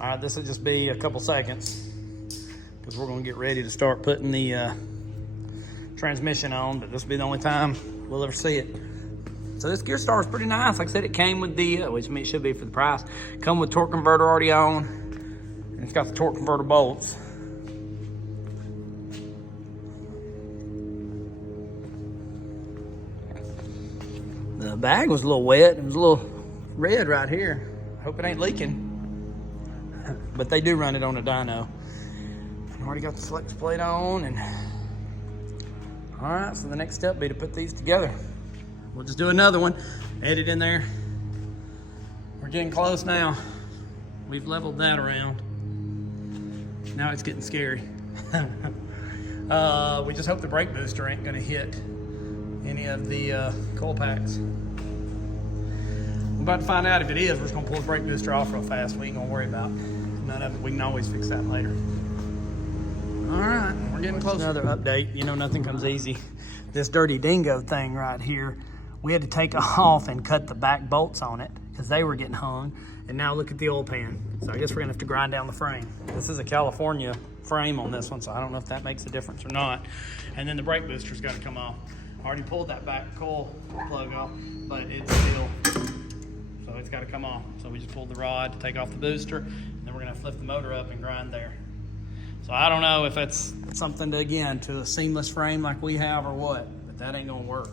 All right, this will just be a couple seconds because we're gonna get ready to start putting the transmission on, but this will be the only time we'll ever see it. So this gear star is pretty nice. Like I said, it came with the, which I mean, it should be for the price, come with torque converter already on, and it's got the torque converter bolts. The bag was a little wet. It was a little red right here. I hope it ain't leaking. But they do run it on a dyno. I already got the flex plate on, and all right, so the next step will be to put these together. We'll just do another one, add it in there. We're getting close now. We've leveled that around. Now it's getting scary. We just hope the brake booster ain't gonna hit any of the coil packs. We're about to find out if it is. We're just gonna pull the brake booster off real fast. We ain't gonna worry about none of it. We can always fix that later. All right, we're getting close. Another update. You know, nothing comes easy. This Dirty Dingo thing right here, we had to take off and cut the back bolts on it because they were getting hung. And now look at the oil pan. So I guess we're gonna have to grind down the frame. This is a California frame on this one, so I don't know if that makes a difference or not. And then the brake booster's gotta come off. I already pulled that back coil plug off, but it's still, so it's gotta come off. So we just pulled the rod to take off the booster, and then we're gonna flip the motor up and grind there. So I don't know if that's something to, again, to a seamless frame like we have or what, but that ain't gonna work.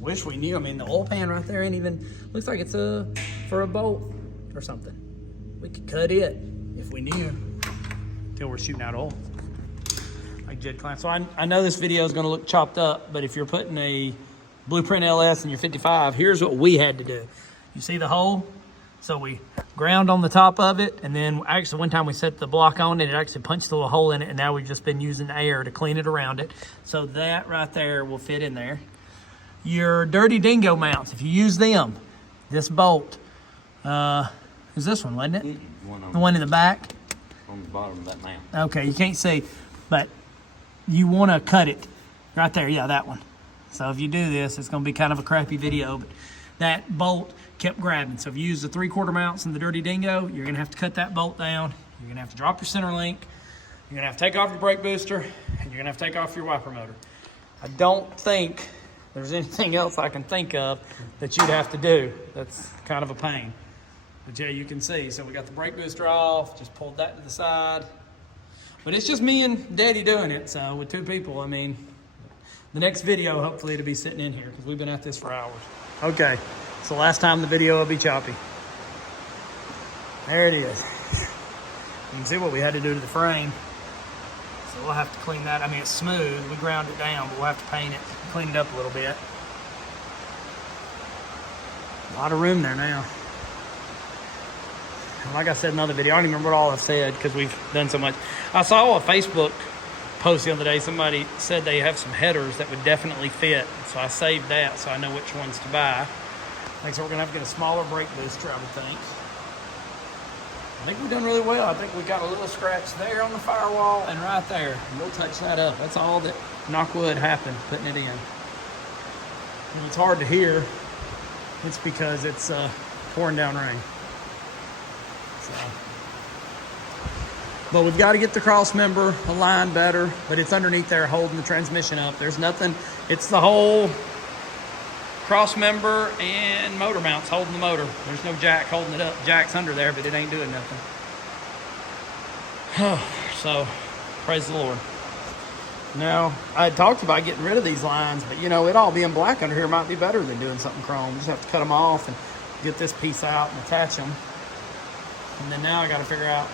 Wish we knew. I mean, the oil pan right there ain't even, looks like it's for a bolt or something. We could cut it if we knew, until we're shooting out oil. Like Jed Klein. So I know this video is gonna look chopped up, but if you're putting a Blueprint LS in your 55, here's what we had to do. You see the hole? So we ground on the top of it, and then actually one time we set the block on it, it actually punched a little hole in it, and now we've just been using air to clean it around it. So that right there will fit in there. Your Dirty Dingo mounts, if you use them, this bolt, is this one, wasn't it? The one in the back? On the bottom of that mount. Okay, you can't see, but you want to cut it right there. Yeah, that one. So if you do this, it's going to be kind of a crappy video, but that bolt kept grabbing. So if you use the 3/4 mounts in the Dirty Dingo, you're going to have to cut that bolt down. You're going to have to drop your center link. You're going to have to take off your brake booster, and you're going to have to take off your wiper motor. I don't think there's anything else I can think of that you'd have to do. That's kind of a pain. But yeah, you can see. So we got the brake booster off, just pulled that to the side. But it's just me and Daddy doing it, so with two people, I mean, the next video, hopefully it'll be sitting in here because we've been at this for hours. Okay, so last time the video will be choppy. There it is. You can see what we had to do to the frame. So we'll have to clean that. I mean, it's smooth. We ground it down, but we'll have to paint it, clean it up a little bit. A lot of room there now. And like I said in another video, I don't even remember what all I said because we've done so much. I saw a Facebook post the other day. Somebody said they have some headers that would definitely fit. So I saved that so I know which ones to buy. Like, so we're going to have to get a smaller brake booster, I would think. I think we've done really well. I think we got a little scratch there on the firewall and right there. And we'll touch that up. That's all that, knock wood, happened putting it in. If it's hard to hear, it's because it's pouring down rain. So. But we've got to get the cross member aligned better, but it's underneath there holding the transmission up. There's nothing, it's the whole cross member and motor mounts holding the motor. There's no jack holding it up. Jack's under there, but it ain't doing nothing. So, praise the Lord. Now, I had talked about getting rid of these lines, but you know, it all being black under here might be better than doing something chrome. Just have to cut them off and get this piece out and attach them. And then now I got to figure out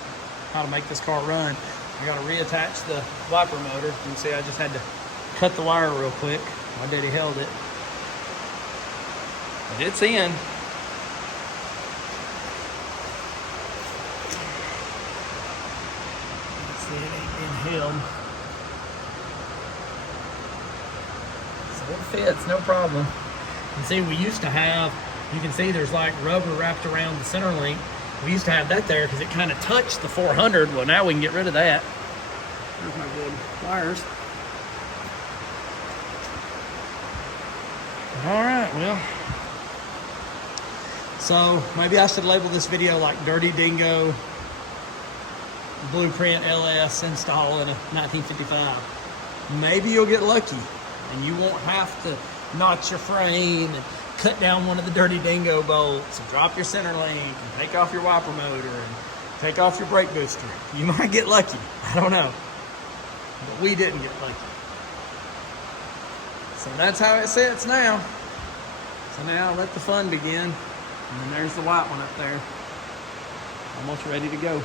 how to make this car run. I got to reattach the wiper motor. You can see I just had to cut the wire real quick. My daddy held it. But it's in. Let's see, it ain't been held. So it fits, no problem. And see, we used to have, you can see there's like rubber wrapped around the center link. We used to have that there because it kind of touched the 400. Well, now we can get rid of that. There's my good wires. All right, well. So maybe I should label this video like Dirty Dingo Blueprint LS install in a 1955. Maybe you'll get lucky and you won't have to notch your frame and cut down one of the Dirty Dingo bolts and drop your center link and take off your wiper motor and take off your brake booster. You might get lucky. I don't know. But we didn't get lucky. So that's how it sits now. So now let the fun begin. And then there's the white one up there. Almost ready to go.